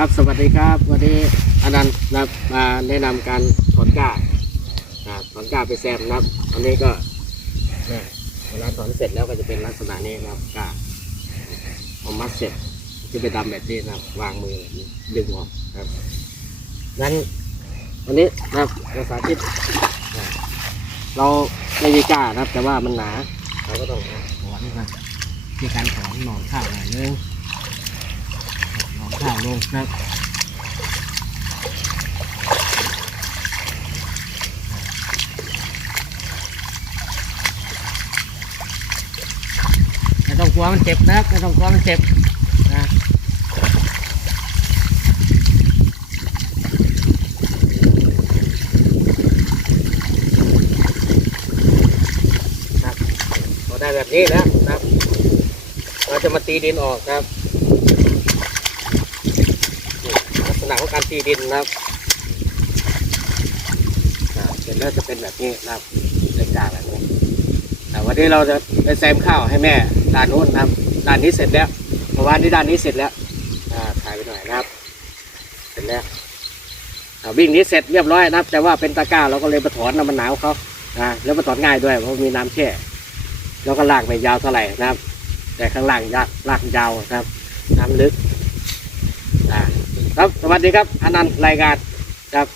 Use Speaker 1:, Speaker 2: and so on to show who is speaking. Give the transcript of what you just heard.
Speaker 1: ครับสวัสดีครับวันนี้อนันต์นะครับมาแนะนำการถอนก้าถอนก้าไปแซมนะครับอันนี้ก็เวลาถอนเสร็จแล้วก็จะเป็นลักษณะนี้นะครับก้าเอามัดเสร็จจะเป็นดำแบบนี้นะครับ วางมือแบบนี้ดึงออกครับงั้นวันนี้นะครับเราสาธิตเราไม่มีก้านะครับ แต่ว่ามันหนาเราก็ต้องถอนนะมีการถอนหนอนข้าวหน่อยนึง ลงครับไม่ต้องกลัวมันเจ็บนะไม่ต้องกลัวมันเจ็บนะครับพอได้แบบนี้แล้วนะครับ เราจะมาตีดินออกครับนี่ลักษณะ ของการตีดินนะครับเสร็จแล้วจะเป็นแบบนี้นะครับเล็กกาแบบนี้อ่วันนี้เราจะไปแซมข้าวให้แม่ด้านนู้นนะครับด้านนี้เสร็จแล้วเมื่อวานนี้ด้านนี้เสร็จแล้วถ่ายไปหน่อยนะครับ เสร็จแล้ววิ่งนี้เสร็จเรียบร้อยนะครับ แต่ว่าเป็นตะกร้าเราก็เลยมาถอนน้ำมันหนาวเขาแล้วมาถอนง่ายด้วยเพราะมีน้ำแช่แล้วก็ลากไม่ยาวเท่าไหร่นะครับ แต่ข้างล่างยากลากยาวนะครับ น้ำลึกอ่า ครับ สวัสดีครับอนันต์รายงานครับ